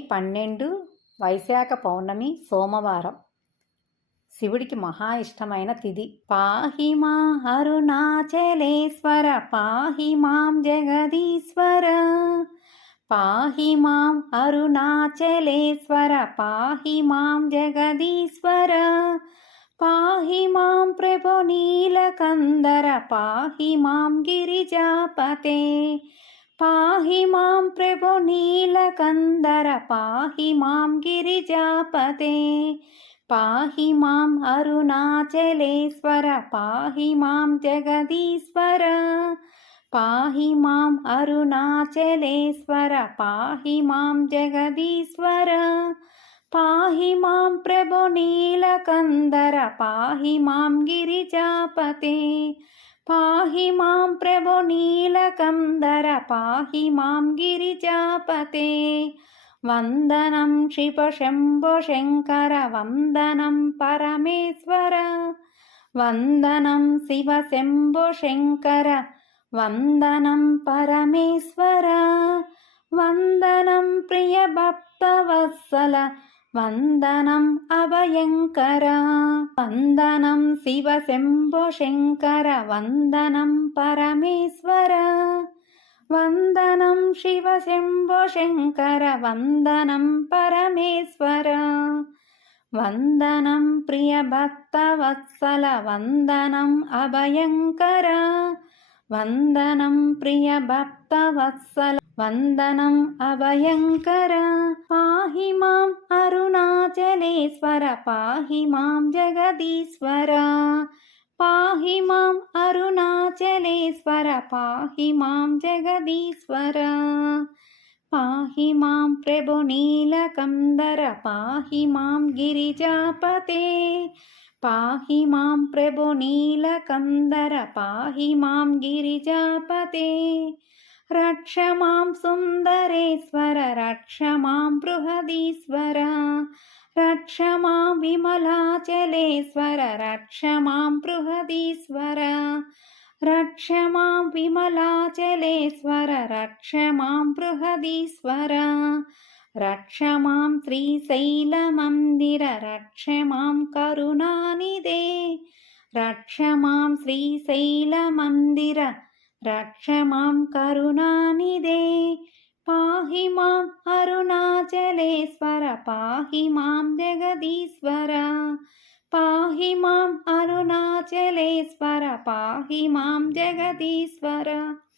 పన్నెండు వైశాఖ పౌర్ణమి సోమవారం. శివుడికి మహా ఇష్టమైన తిథి. పాహి మా అరుణాచలేశ్వర పాహి మాం జగదీశ్వర. పాహి మాం అరుణాచలేశ్వర పాహి మాం జగదీశ్వర. పాహి మాం ప్రభు నీలకందర పాహి మాం గిరిజాపతే. పాహి మాం ప్రభు నీలకందర పాహి మాం గిరిజాపతే. పాహి మాం అరుణాచలేశ్వర పాహి మాం జగదీశ్వర. పాహి మాం అరుణాచలేశ్వర పాహి మాం జగదీశ్వర. పాహి మాం ప్రభు నీలకందర పాహి మాం గిరిజాపతే. పాహి మాం ప్రభు నీలకందర పాహి మాం గిరిజాపతే. వందనం శివ శంభో శంకర వందనం పరమేశ్వర. వందనం శివ శంభో శంకర వందనం పరమేశ్వర. వందనం ప్రియ భక్తవత్సల వందనం అభయంకర వందనం శివ శంభో శంకర వందనం పరమేశ్వర వందనం శివ శంభో శంకర వందనం పరమేశ్వర వందనం ప్రియ భక్తవత్సల వందనం అభయంకర వందనం ప్రియ భక్తవత్సల వందనం అభయంకర పాహి మాం అరుణాచలేశ్వర పాహి మాం జగదీశ్వర పాహి మాం అరుణాచలేశ్వర పాహి మాం पाहि मां प्रभो नीलकन्दर पाहि मां गिरिजापते। रक्ष मां सुन्दरेश्वर रक्ष मां बृहदीश्वर। रक्ष मां विमलाचलेश्वर रक्ष मां बृहदीश्वर। रक्ष मां विमलाचलेश्वर रक्ष मां बृहदीश्वर। రక్ష మాం విమలాచలేశ్వర రక్ష రక్ష మాం శ్రీశైలమందిర రక్ష మాం కరుణానిదే రక్ష శ్రీశైలమందిర రక్ష మాం కరుణానిదే పాహి మాం అరుణాచలేశ్వర పాహి మాం జగదీశ్వర పాహి మాం అరుణాచలేశ్వర పాహి మాం జగదీశ్వర